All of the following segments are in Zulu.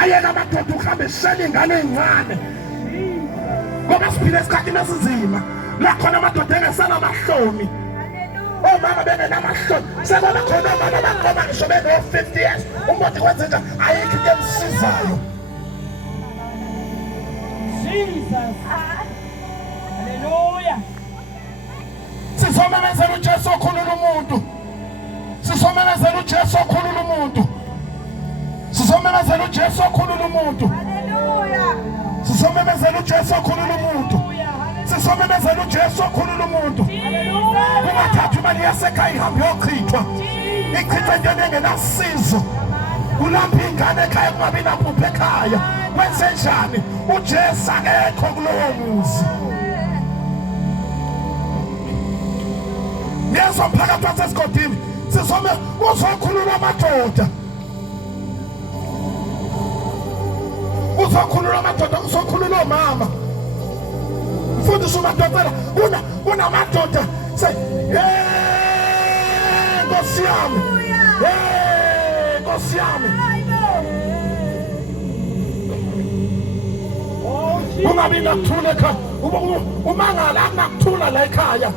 ayeka amadoda ukuhamba esishela ingane ezincane ngoba siphila esikhathini esinzima la khona amadoda engesana amahlomi omama bengenamahloni sebona khona omama baqoma ngisho beno-50 years umuntu kwenze njani ayikho into emsizayo Jesus. Hallelujah. Sizomemezela uJesu okhulula umuntu. Sizomemezela uJesu okhulula umuntu. Sizomemezela uJesu okhulula umuntu. Hallelujah. Sizomemezela uJesu okhulula umuntu. Sizomemezela uJesu okhulula umuntu. Kungathathi imali yasekhaya ihambe yochithwa. Ichithwe into engenasizo. Ulapha ingane ekhaya kungabi naphupho ekhaya. Wenze njani? uJesu akekho kulowo muzi. Yesu phakathi kwasesigodini sizome uzokhulula amadoda. Uzokhulula amadoda, uzokhulula omama. Mfundisi umadoda unamadoda. Say, hey, Nkosi yami. Hey, Nkosi yami. Ungabi nakuthula ekhaya. Umangala akunakuthula la ekhaya.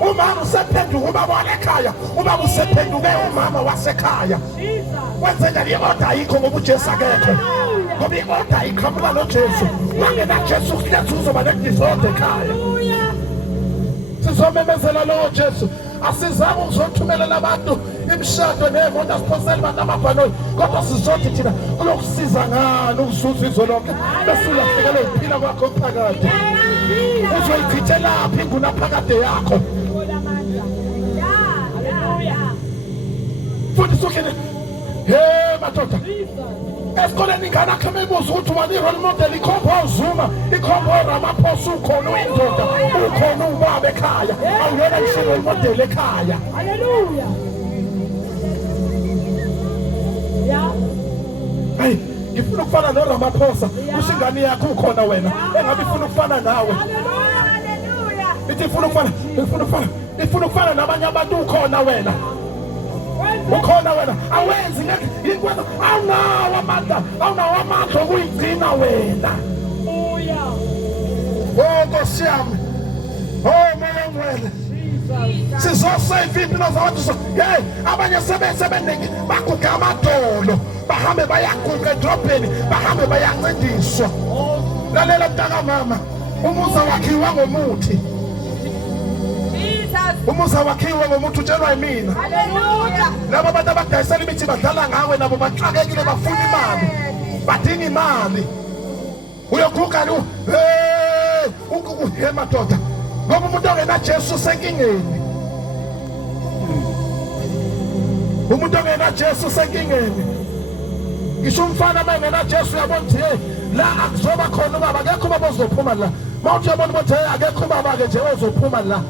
Umama usephenduka ubaba ekhaya. Ubaba usephenduke umama wasekhaya. Wenze njani iodwa ayikho ngoba uJesu akekho. Ngoba iodwa iqhamuka noJesu. Wangena Jesu kuhlezi uzoba nekudizodwa ekhaya. Sizomemezela lo Jesu. Asizama ukuzothumelela abantu imishado nemoto asiphosele abantu amabhanoyi kodwa sizothi thina kulokusiza ngani ukuzuza izwe lonke bese ulahlekelwe ukuphila kwakho phakathi uzoyichithelaphi ingunaphakade yakho futhi sukene hey madoda esikoleni ingane akhe mebuza ukuthi ubani i-role model ikhomba uZuma ikhomba uRamaphosa ukhona uyindoda ukhona ubaba ekhaya awuyona ngisho i-role model ekhaya. Hallelujah. Yeah. Hey, ngifuna ukufana noRamaphosa kusho ingane yakho ukhona wena engabe ifuna ukufana nawe. Hallelujah. Ithi ifuna ukufana nabanye abantu ukhona wena. Ukhona wena awenzi ngikwenza awunawo amandla okuyigcina wena. Oh Nkosi yami. Oh moya ngcwele. Sizosave impilo zabantu. Hey, abanye sebeningi baguga amadolo bahambe bayaguga edrobheni bahambe bayancindiswa. Lalela mntaka mama umuza wakhiwa ngomuthi. Umuza wakhiwa ngomuntu utshelwa yimina. Hallelujah. Laba bantu abadayisela imithi badlala ngawe nabo baxakekile bafuna imali. Badinga imali. Uyoguga lo hey madoda. Ngoba umuntu ongena Jesu senkingeni. Umuntu ongena Jesu senkingeni. Ngisho umfana mangena Jesu yabona ukuthi hey la akuzoba khona ubaba akekho ubaba ozophuma la. Mawuthi yabona ukuthi hey akekho ubaba ke nje ozophuma la.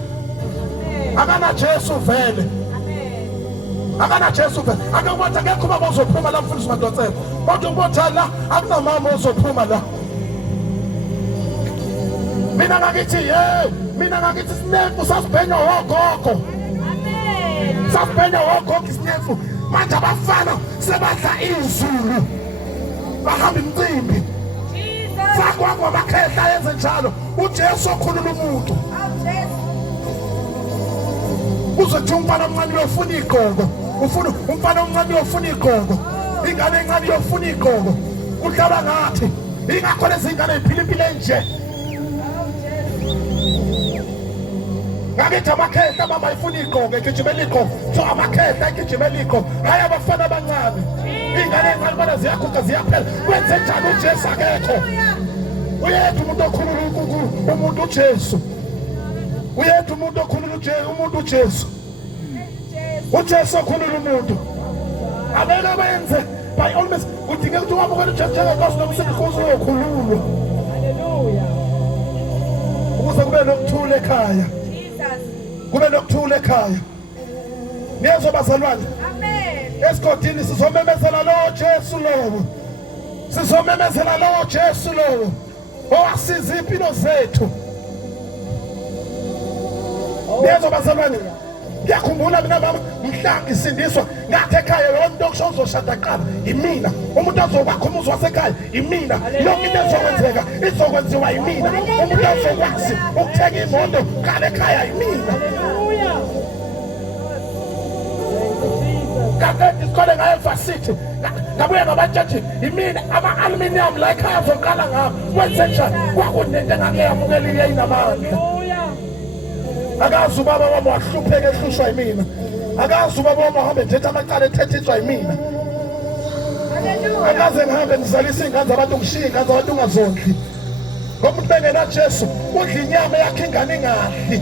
Akana Jesu vele. Akana Jesu vele. Akubona akekho ubaba ozophuma la mfundisi madoda. Mawuthi ubona la akunamama ozophuma la. Mina ngakithi hey mina ngakithi sinefu sasibhenya wogogo. Amen. Sasibhenya wogogo sinefu manje abafana sebadla izulu bahamba imicimbi. Jesus. Sakwakho abakhehla yenze njalo uJesu okhulula umuntu. Uzothi umfana omncane uyofuna igqoko ufuna umfana omncane uyofuna igqoko ingane encane uyofuna igqoko udlala ngathi ingakho lezi ingane eziphila impilo enje. Ngakithi amakhehla mama ifuna igqoko egijimela igqoko so amakhehla egijimela igqoko hayi abafana abancane ingane encane bona ziyaguga ziyaphela wenze njani uJesu akekho. Uyedwa umuntu okhulula umuntu uJesu. Uyedwa umuntu okhulula umuntu uJesu. uJesu okhulula umuntu. Abeke abenze by always udinga ukuthi wamukele uJesu njengenkosi nomsindisi uyokhululwa. Hallelujah. Ukuze kube nokuthula ekhaya. Kube nokuthula ekhaya. Niyezwa bazalwane. Amen. Esigodini sizomemezela lo Jesu lowo. Sizomemezela lo Jesu lowo. Owasiza impilo zethu. Niyezwa bazalwane. Ngiyakhumbula mina mama mhla ngisindiswa ngathi ekhaya yonke into okusho uzoshada kuqala imina, umuntu ozokwakha umuzi wasekhaya imina, yonke into ezokwenzeka izokwenziwa imina, umuntu ozokwazi ukuthenga imoto qala ekhaya imina. Kanti isikole ngaye-varsity ngabuye ngabatshathi imina ama-aluminium la ekhaya azoqala ngabo kwenze njani, kwakunento engakeyamukela iye inamandla. Akazi ubaba wami wahlupheka ehlushwa yimina, akazi ubaba wami wahambe ethetha amacala ethethiswa yimina, akaze ngihambe ngizalisa iy'ngane zabantu ngishiye iy'ngane zabantu ungazondli, ngoba umuntu bengena Jesu udla inyama yakhe ingane ingadli.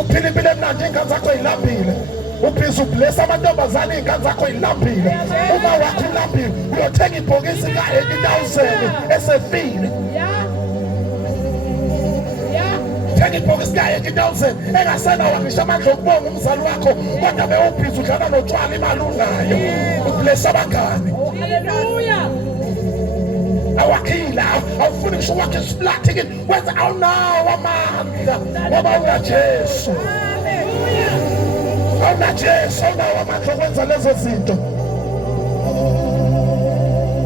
Uphila impilo emnandi iy'ngane zakho y'lambile, uphisa ublesa amantombazane iy'ngane zakho y'lambile. Uma wakho ulambile uyothenga ibhokisi ka-80,000 esefile, thenga ibhokisi ka-80,000 engasenawo ngisho amandla okubonga umzali wakho, kodwa bewubhizi udlala notshwala imali unayo ublesa abangane. Awakhila awufuni ngisho wakhe isiplathi kini wenza awunawo amandla ngoba unaJesu, awunaJesu, awunawo amandla okwenza lezo zinto.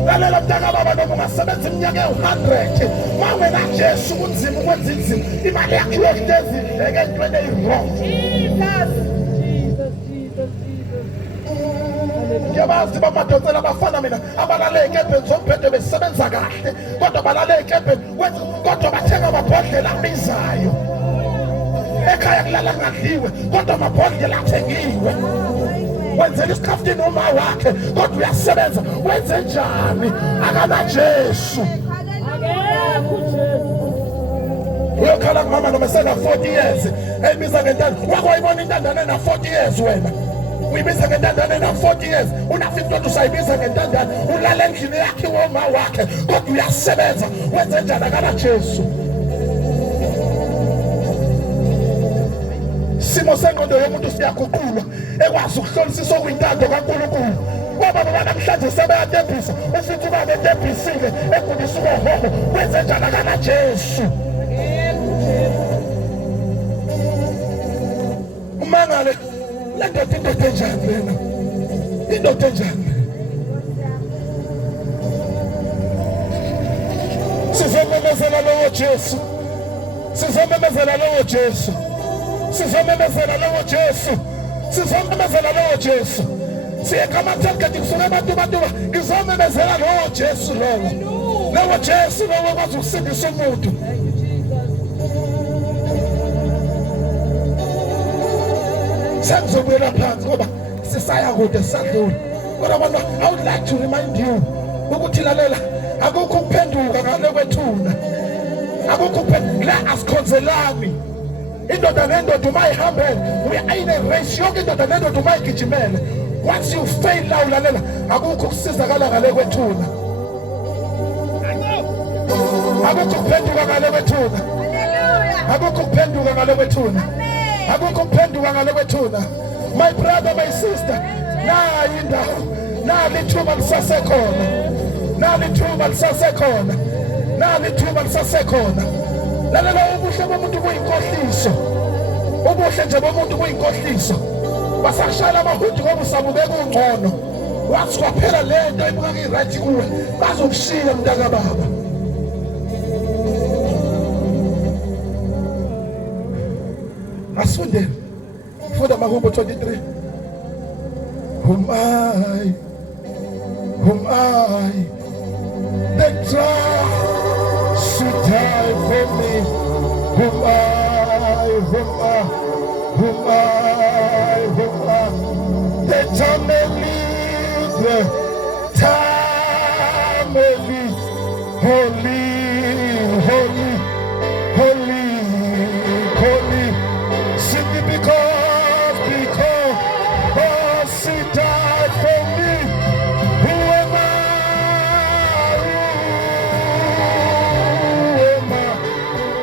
Lalela mntaka baba, noma ungasebenza iminyaka ewu-100 ma ungenaJesu kunzima ukwenza inzima, imali yakho iyohlezi idleke entweni eyi-wrong. Ngiyabazi bamadonsela abafana mina abalale ey'kebheni zombhede besebenza kahle, kodwa balale ey'kebheni kodwa bathenga amabhodlela abizayo. Ekhaya kulala ngadliwe kodwa amabhodlela athengiwe. Wenzela isikhaftini uma wakhe kodwa uyasebenza, wenze njani? akanaJesu. Uyokhala kumama noma sena-40 years eyibiza ngentanda wakho, wayibona intandane ena-40 years wena uyibiza ngentandane ena-40 years, una-50 kodwa usayibiza ngentandane, ulala endlini yakhiwe uma wakhe kodwa uyasebenza, wenze njani? akanaJesu. Isimo sengqondo yomuntu siyaguqulwa ekwazi ukuhlolisisa okuyintando kaNkulunkulu. Ngoba baba namhlanje sebeyatebhisa, ufithi uba betebhisile egudisa uhoho, wenze njani? akanaJesu. Umangale le ndoda, indoda enjani lena? Indoda enjani? Sizomemezela lowo Jesu, sizomemezela lowo Jesu, sizomemezela lowo Jesu, sizomemezela lowo Jesu. Siyekamatheketi kusuka ematuba, ngizomemezela lowo Jesu lowo Jesu lowo kwazi ukusindisa umuntu. Sengizobuyela phansi ngoba sisaya kude sisadlula, kodwa bona I would like to remind you ukuthi lalela, akukho ukuphenduka ngale kwethuna, akukho ukuphenduka la, asikhonzelani. Indoda nendoda uma ihambele uyayine race, yonke indoda nendoda uma igijimele, once you fail la ulalela, akukho ukusizakala ngale kwethuna, akukho ukuphenduka ngale kwethuna, akukho ukuphenduka ngale kwethuna, akukho ukuphenduka ngale kwethuna. My brother, my sister, nayi indawo, nali ithuba lisasekhona, nali ithuba lisasekhona, nali ithuba lisasekhona. Lalela, ubuhle bomuntu buyinkohliso, ubuhle nje bomuntu buyinkohliso. Basashayela amahudu ngoba usabukeka ungcono, wathi kwaphela lento ebukeka i-right kuwe bazokushiya mntaka baba. Asifundeni, funda Mahubo 23. Whom I that trust to die for me, whom I that I may live, time may live, holy, simply because he died for me. Who am I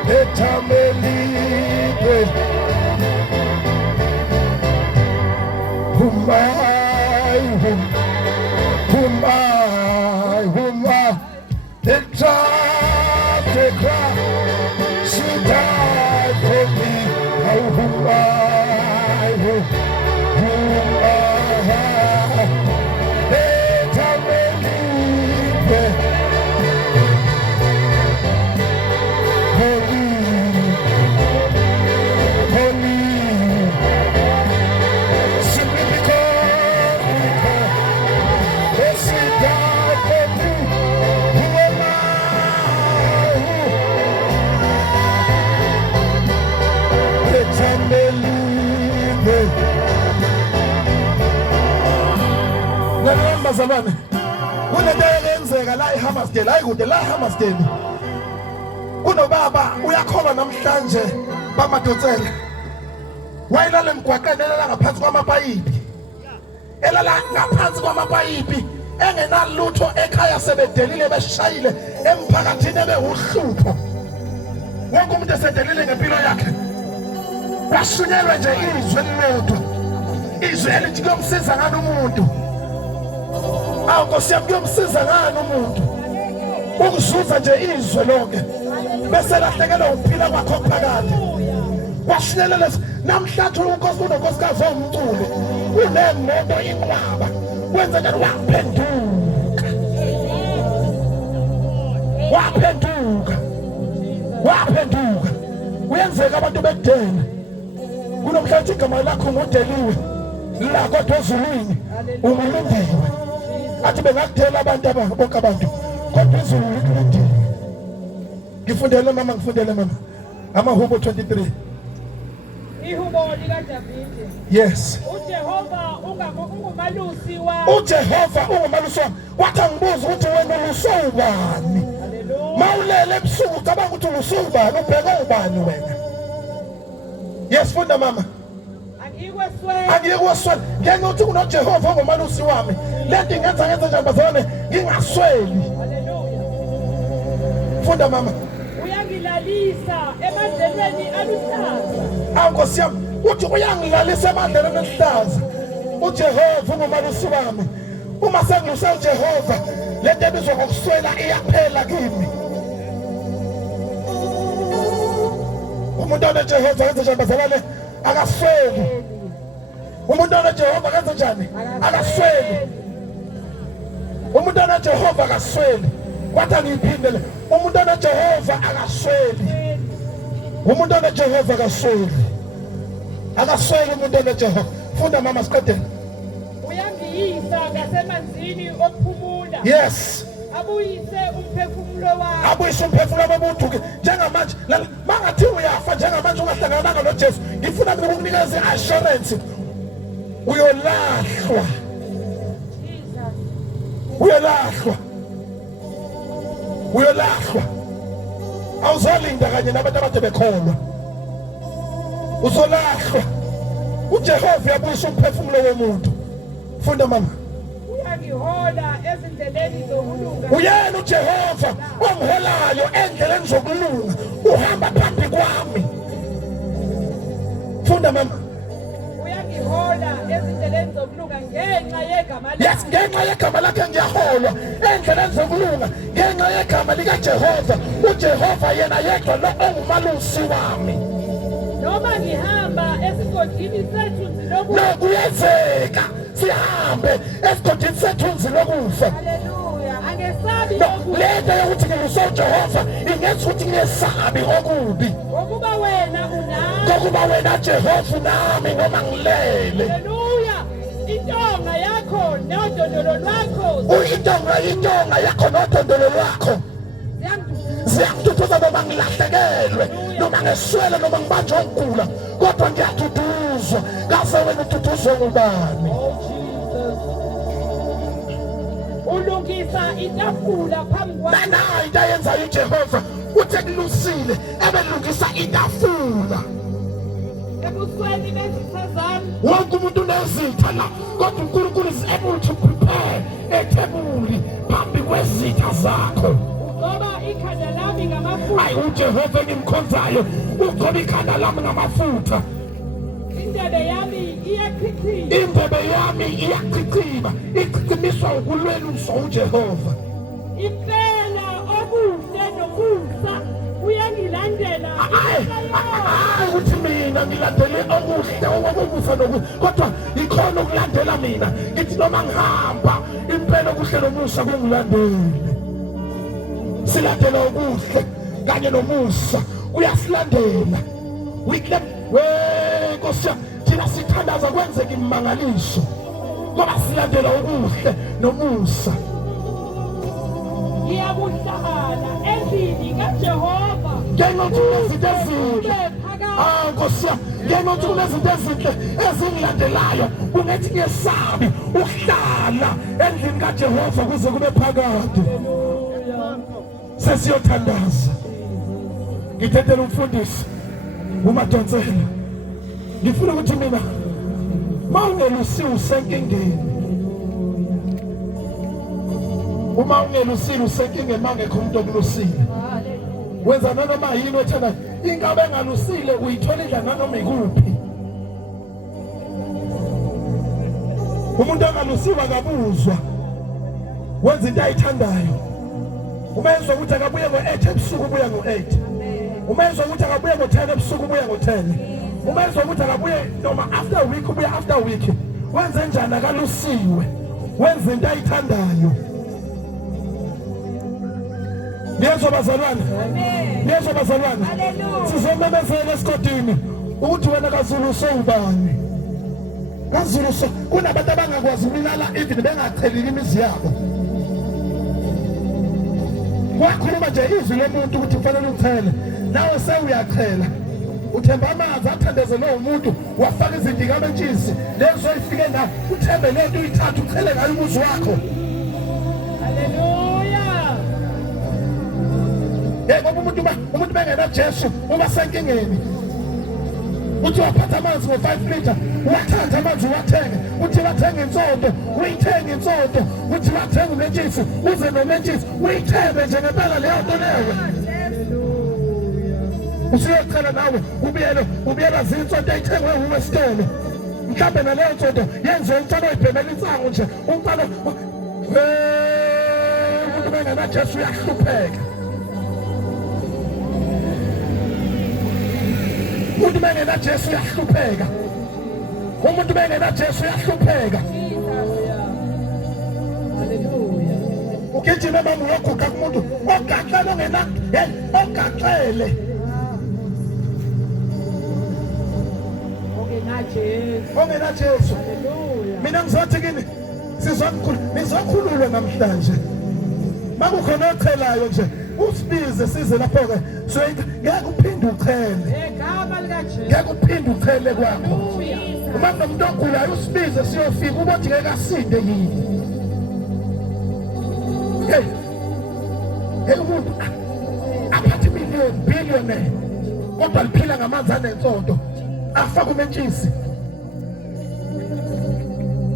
that I may live? Whom I that tried to cry, she died for me. Oh, whom I bazalwane, kunento eyenzeka la eHammersdale, hayi kude la eHammersdale. Kunobaba uyakholwa namhlanje bamadotsela. Wayelala emgwaqeni elala ngaphansi kwamapayipi. Elala ngaphansi kwamapayipi engenalutho ekhaya sebedelile beshayile emphakathini ebewuhlupho. Wonke umuntu esedelile ngempilo yakhe. Washunyelwa nje izwi lelodwa. Izwi elithi kuyomsiza ngani umuntu. Awu Nkosi yami kuyomsiza ngani umuntu. Ukuzuza nje izwi lonke. Bese lahlekelwa ukuphila kwakho phakathi. Washunyelwa namhlanje uNkosi unonkosikazi omculi. Unemoto inqwaba. Wenza njani waphenduka. Waphenduka. Waphenduka. Uyenzeka abantu bedela. Kunomhlanje igama lakho ngodeliwe. La kodwa ezulwini umulindiwe. Athi bengakuthela abantu bonke abantu. Kodwa izulu likulindile. Ngifundele mama. Amahubo 23. Ihubo likaDavide. Yes. uJehova ungumalusi wami. Wathi angibuza ukuthi wena uluso ubani. Mawulele ebusuku ucabanga ukuthi uluso ubani, ubheka ubani wena. Yes, funda mama. Angiyikweswela. Ngenxa ukuthi kunoJehova ongumalusi wami. Lento ingenza njani bazalwane ngingasweli. Funda mama. Uyangilalisa emadlelweni aluhlaza. Awu Nkosi yami, uthi uyangilalisa emadlelweni aluhlaza. uJehova ungumalusi wami. Uma sengiluse uJehova, lento ebizwa ngokuswela iyaphela kimi. Umuntu oneJehova wenza njani bazalwane? Akasweli. Umuntu oneJehova wenza njani? Akasweli. Umuntu oneJehova akasweli. Kwathi angiphindele, umuntu oneJehova akasweli. Umuntu oneJehova akasweli. Akasweli umuntu oneJehova. Funda mama siqedele. Uyangiyisa ngasemanzini okuphumula. Yes. Abuyise umphefumulo wami. Abuyise umphefumulo womuntu njengamanje mangathi uyafa njengamanje ungahlangananga noJesu. Ngifuna ukukunikeza i-assurance. Uyolahlwa. Uyolahlwa. Uyolahlwa. Awuzolinda kanye nabantu abade bekholwa. Uzolahlwa. uJehova uyabuyisa umphefumulo womuntu. Funda mama. Uyangihola ezindleleni zokulunga. Uyena uJehova ongiholayo endleleni zokulunga. Uhamba phambi kwami. Funda mama. Uyangihola ezindleleni zokulunga ngenxa yegama lakhe. Yes, ngenxa yegama lakhe ngiyaholwa endleleni zokulunga ngenxa yegama likaJehova. uJehova yena yedwa lo ongumalusi wami. Noma ngihamba esigodini sethunzi lokufa. Kuyenzeka sihambe esigodini sethunzi lokufa. Haleluya. Angesabi Lento yokuthi ngiluse uJehova ingenza ukuthi ngiyesabi okubi. ngokuba wena unami. Ngokuba wena Jehova unami noma ngilele. Haleluya. Intonga yakho nodondolo lwakho Intonga yakho nodondolo lwakho ziyangiduduzwa noma ngilahlekelwe, noma ngeswele, noma ngibanjwe ukugula, kodwa ngiyaduduzwa. Ngaze wena ududuzwe ngubani? ulungisa itafula phambi kwami. Nayo into ayenzayo uJehova. Uthi ekulusile ebelungisa itafula. Ebusweni bezitha zami. Wonke umuntu unezitha la, kodwa uNkulunkulu is able to prepare a table phambi kwezitha zakho. Ngoba ikhanda lami ngamafutha. Hayi uJehova engimkhonzayo ugcoba ikhanda lami ngamafutha. Indebe yami iyachiciza. Indebe yami iyachiciba. Ichicimiswa ukulweluswa uJehova. Impela okuhle nokusa uyangilandela. Hayi uthi mina ngilandele okuhle okubusa nokuhle, kodwa ikhona ukulandela mina. Ngithi noma ngihamba impela okuhle nomusa kungilandele. Silandela okuhle kanye nomusa uyasilandela. Nkosi thina sithandaza kwenzeka imangaliso ngoba silandela okuhle nomusa. Ngiyabuhlala endlini kaJehova. Ngenxa yokuthi izinto ezinhle Nkosi yami, ngiyena ukuthi kunezinto ezinhle ezingilandelayo kungethi ngesabi ukuhlala endlini kaJehova kuze kube phakade. Sesiyothandaza. Ngithethela umfundisi uMadonsela. Ngifuna ukuthi mina mawungelusiwe usenkingeni. Uma ungelusile usenkingeni mangekho umuntu okulusile. Wenza nanoma yini othanda. Ingabe engalusile uyithola indlela nanoma ikuphi. Umuntu ongalusiwe akabuzwa. Wenza into ayithandayo. Uma ezwa ukuthi akabuye ngo-8 ebusuku ubuya ngo-8. Uma ezwa ukuthi akabuye ngo-10 ebusuku ubuya ngo-10. Uma ezwa ukuthi akabuye noma after week ubuya after week. Wenze njani akalusiwe. Wenza into ayithandayo. Niyezwa bazalwane? Amen. Niyezwa bazalwane? Hallelujah. Sizomemezela esigodini ukuthi wena kaZulu usowubani. kaZulu kunabantu abangakwazi ukulala even bengachelile imizi yabo. Wakhuluma nje izwi lomuntu ukuthi kufanele uchele. Nawe sewuyachela. Uthemba amanzi athandezele umuntu wafaka izindikamantshisi lezo ifike na uthembe lento uyithatha uchele ngayo umuzi wakho. Hallelujah. Ngoba umuntu bengena Jesu uba senkingeni. Uthi waphatha amanzi ngo5 liter, wathatha amanzi wathenge. Uthi wathenga insonto, uyithenge insonto. Uthi wathenga umentshisi, uze nomentshisi, uyithebe nje ngempela leyo nto leyo. Usiyocela nawe ubiyela zinsonto eyithengwe uwesitolo. Mhlambe naleyo nsonto yenze umfana oyibhemela insango nje. Umfana umuntu bengena Jesu uyahlupheka. Umuntu bengena Jesu uyahlupheka. Umuntu bengena Jesu uyahlupheka. Hallelujah. Ugijima mama uyoguga kumuntu ogaxele ongena ogaxele. Ongena Jesu. Mina ngizothi kini sizokhululwa namhlanje. Makukhona ochelayo nje usibize size lapho ke so ngeke uphinde uchele. Egama lika Jesu. Ngeke uphinde uchele kwakho. Uma kunomuntu ogulayo usibize siyofika ubothi ngeke asinde yini. Hey umuntu aphathe billionaire kodwa liphila ngamanzi anensonto afaka umentshisi.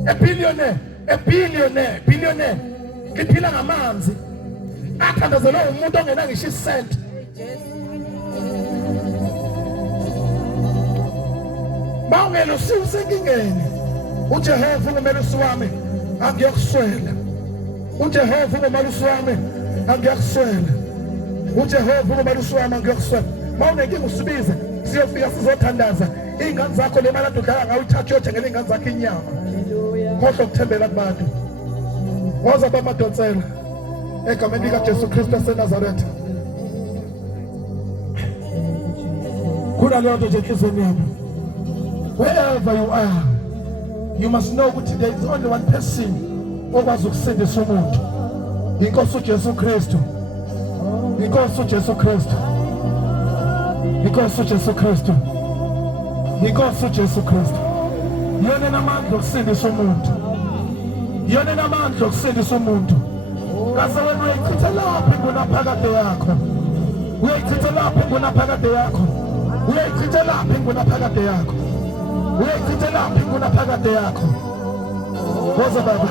A billionaire liphila ngamanzi athandazela umuntu ongena ngisho isent. Bawungelo sisenkingeni uJehova ngumelusi wami angiyokuswela. uJehova ngumelusi wami angiyokuswela. uJehova ngumelusi wami angiyokuswela. Mawunenkinga usibize siyofika sizothandaza. Ingane zakho le mali adudlala ngayo uthathe uyojengela ingane zakho inyama. Khohlwa ukuthembela kubantu. Woza bamadonsela egameni lika Jesu Kristu waseNazaretha. Kuna leyo nto nje enhlizweni yami. Wherever you are, you must know ukuthi there is only one person okwazi ukusindisa umuntu. Inkosi uJesu Kristu. Inkosi uJesu Kristu. Inkosi uJesu Kristu. Inkosi uJesu Kristu. Yona namandla okusindisa umuntu. Yona namandla okusindisa umuntu. Kaze wena uyichitha laphi kunaphakade yakho. Uyichitha laphi kunaphakade yakho. Uyichitha laphi kunaphakade yakho. Uyichitha laphi kunaphakade yakho. Woza baba.